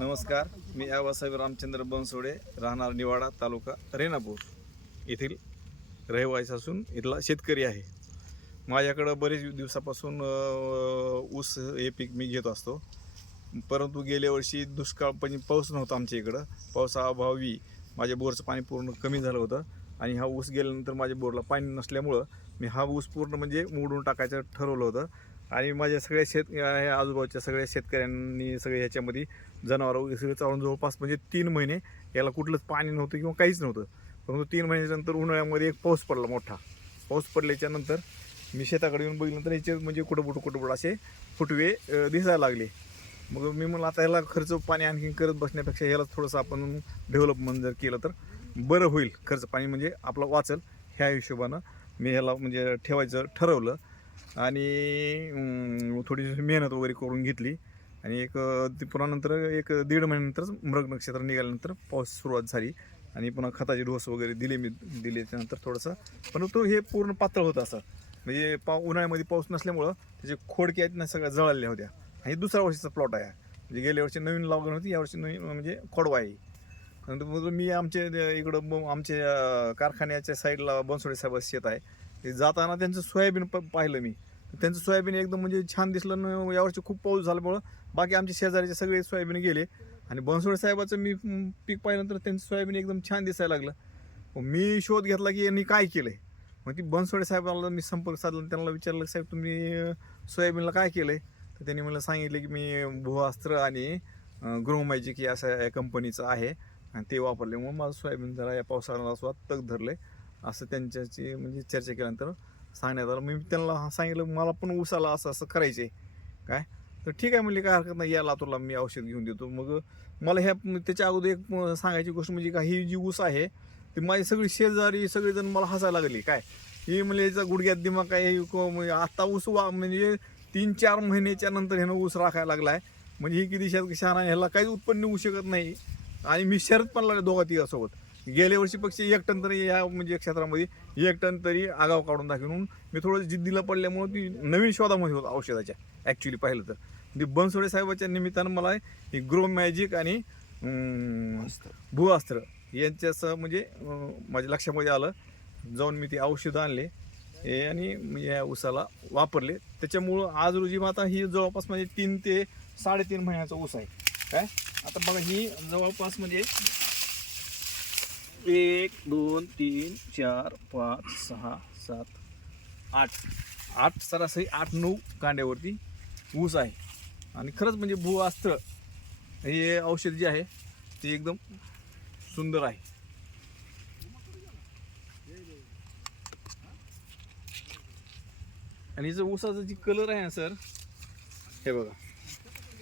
नमस्कार, मी आबासाहेब रामचंद्र बनसोडे, राहणार निवाडा, तालुका रेणापूर येथील रहिवासी असून इथला शेतकरी आहे. माझ्याकडं बरेच दिवसापासून ऊस हे पीक मी घेत असतो. परंतु गेल्या वर्षी दुष्काळपणे पाऊस नव्हता आमच्या इकडं. पावसाअभावी माझ्या बोरचं पाणी पूर्ण कमी झालं होतं आणि हा ऊस गेल्यानंतर माझ्या बोरला पाणी नसल्यामुळं मी हा ऊस पूर्ण म्हणजे मोडून टाकायचं ठरवलं होतं. आणि माझ्या सगळ्या आजूबाजूच्या सगळ्या शेतकऱ्यांनी सगळे ह्याच्यामध्ये जनावरं सगळं चालून जवळपास म्हणजे 3 महिने याला कुठलंच पाणी नव्हतं किंवा काहीच नव्हतं. परंतु 3 महिन्यानंतर उन्हाळ्यामध्ये एक पाऊस पडला, मोठा पाऊस पडल्याच्यानंतर मी शेताकडे येऊन बघितल्यानंतर याचे म्हणजे कुठं असे फुटवे दिसायला लागले. मग मी म्हणलं आता ह्याला खर्च पाणी आणखी करत बसण्यापेक्षा ह्याला थोडंसं आपण डेव्हलपमेंट जर केलं तर बरं होईल, खर्च पाणी म्हणजे आपला वाचेल. ह्या हिशोबानं मी ह्याला म्हणजे ठेवायचं ठरवलं आणि थोडीशी मेहनत वगैरे करून घेतली. आणि पुन्हा नंतर 1-1.5 महिन्यानंतरच मृग नक्षत्र निघाल्यानंतर पाऊस सुरुवात झाली आणि पुन्हा खताचे डोस वगैरे दिले त्यानंतर थोडंसं. परंतु हे पूर्ण पातळ होतं असं, म्हणजे उन्हाळ्यामध्ये पाऊस नसल्यामुळं त्याचे खोडके आहेत ना सगळ्या जळालेल्या होत्या. आणि दुसऱ्या वर्षीचा प्लॉट आहे, म्हणजे गेल्या वर्षी नवीन लागवड होती, यावर्षी नवीन म्हणजे खोडवा आहे. नंतर मी इकडं आमच्या कारखान्याच्या साईडला बनसोडे साहेब शेत आहे, ते जाताना त्यांचं सोयाबीन पाहिलं मी. त्यांचं सोयाबीन एकदम म्हणजे छान दिसलं ना. यावर्षी खूप पाऊस झाल्यामुळं बाकी आमचे शेजारीचे सगळे सोयाबीन गेले आणि बनसोडे साहेबाचं मी पीक पाहिल्यानंतर त्यांचं सोयाबीन एकदम छान दिसायला लागलं. मी शोध घेतला की यांनी काय केलं आहे. मग ती बनसोडे साहेबाला मी संपर्क साधला, त्यांना विचारलं, साहेब तुम्ही सोयाबीनला काय केलं आहे? तर त्यांनी मला सांगितलं की मी भूअस्त्र आणि ग्रो मॅजिक या अशा कंपनीचं आहे आणि ते वापरल्यामुळे माझं सोयाबीन जरा या पावसाळ्याला सुद्धा तग धरले असं त्यांच्याशी म्हणजे चर्चा केल्यानंतर सांगण्यात आलं. मी त्यांना सांगितलं मला पण ऊसाला असं असं करायचं आहे काय. तर ठीक आहे म्हणले, काय हरकत नाही, या लातूरला मी औषध घेऊन देतो. मग मला त्याच्या अगोदर एक सांगायची गोष्ट म्हणजे का, ही जी ऊस आहे ती माझी सगळी शेजारी सगळेजण मला हसायला लागली. काय ही म्हणजे याचा गुडघ्यात दिमाग काय, म्हणजे आता ऊस म्हणजे 3-4 महिन्याच्या नंतर ह्यानं ऊस राखायला लागला आहे, म्हणजे ही किती शहाणा आहे, ह्याला काहीच उत्पन्न होऊ शकत नाही. आणि मी शरत पण लागले दोघा-तिघासोबत, गेल्या वर्षीपेक्षा 1 टन तरी या म्हणजे क्षेत्रामध्ये 1 टन तरी आगाव काढून दाखवून मी थोडं जिद्दीला पडल्यामुळे ती नवीन शोधामध्ये होतं औषधाच्या. ॲक्च्युली पाहिलं तर ती बनसोडे साहेबाच्या निमित्तानं मला ही ग्रो मॅजिक आणि भूअस्त्र यांच्यासह म्हणजे माझ्या लक्षामध्ये आलं. जाऊन मी ती औषधं आणले हे आणि या ऊसाला वापरले. त्याच्यामुळं आज रोजी आता ही जवळपास म्हणजे 3 ते 3.5 महिन्याचा ऊस आहे. काय आता बघा, ही जवळपास म्हणजे 1, 2, 3, 4, 5, 6, 7, 8 सरासरी 8-9 कांड्यावरती ऊस आहे. आणि खरंच म्हणजे भूअस्त्र हे औषध जे आहे ते एकदम सुंदर आहे. आणि हिचं ऊसाचं जी कलर आहे ना सर, हे बघा,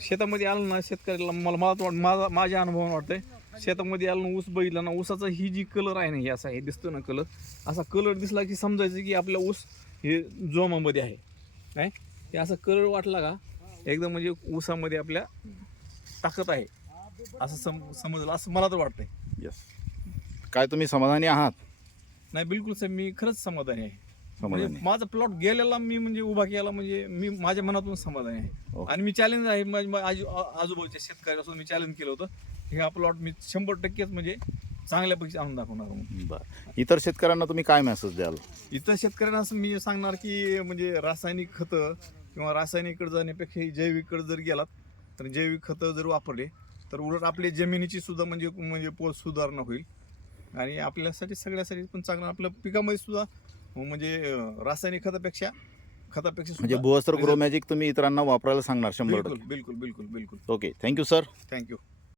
शेतामध्ये आलं ना शेतकऱ्याला, माझ्या अनुभवानं वाटतंय, शेतामध्ये आलं ना ऊस बघितला ना, ऊसाचा ही जी कलर आहे ना, हे असा हे दिसतो ना कलर, असा कलर दिसला की समजायचं की आपला ऊस हे जोमामध्ये आहे. काय ते असा कलर वाटला का एकदम म्हणजे ऊसामध्ये आपल्या ताकद आहे असं समजलं, असं मला तर वाटतंय. यस. काय तुम्ही समाधानी आहात? नाही, बिलकुल साहेब, मी खरंच समाधानी आहे. म्हणजे माझा प्लॉट गेलेला मी म्हणजे उभा केला, म्हणजे मी माझ्या मनातून समाधानी आहे. आणि मी चॅलेंज आहे आजूबाजूच्या शेतकऱ्यापासून मी चॅलेंज केलं होतं की हा प्लॉट मी 100%च म्हणजे चांगल्यापैकी आणून दाखवणार म्हणून. बरं, इतर शेतकऱ्यांना तुम्ही काय मेसेज द्याल? इतर शेतकऱ्यांना असं मी सांगणार की म्हणजे रासायनिक खतं किंवा रासायनिककडे जाण्यापेक्षा जैविककडे जर गेलात तर जैविक खतं जर वापरले तर उलट आपल्या जमिनीची सुद्धा म्हणजे पोत सुधारणा होईल आणि आपल्यासाठी सगळ्यासाठी पण चांगलं, आपल्या पिकामध्ये सुद्धा म्हणजे रासायनिक खतापेक्षा म्हणजे भूअस्त्र ग्रो मॅजिक तुम्ही इतरांना वापरायला सांगणार 100%? बिलकुल. Okay, thank you sir. थँक्यू.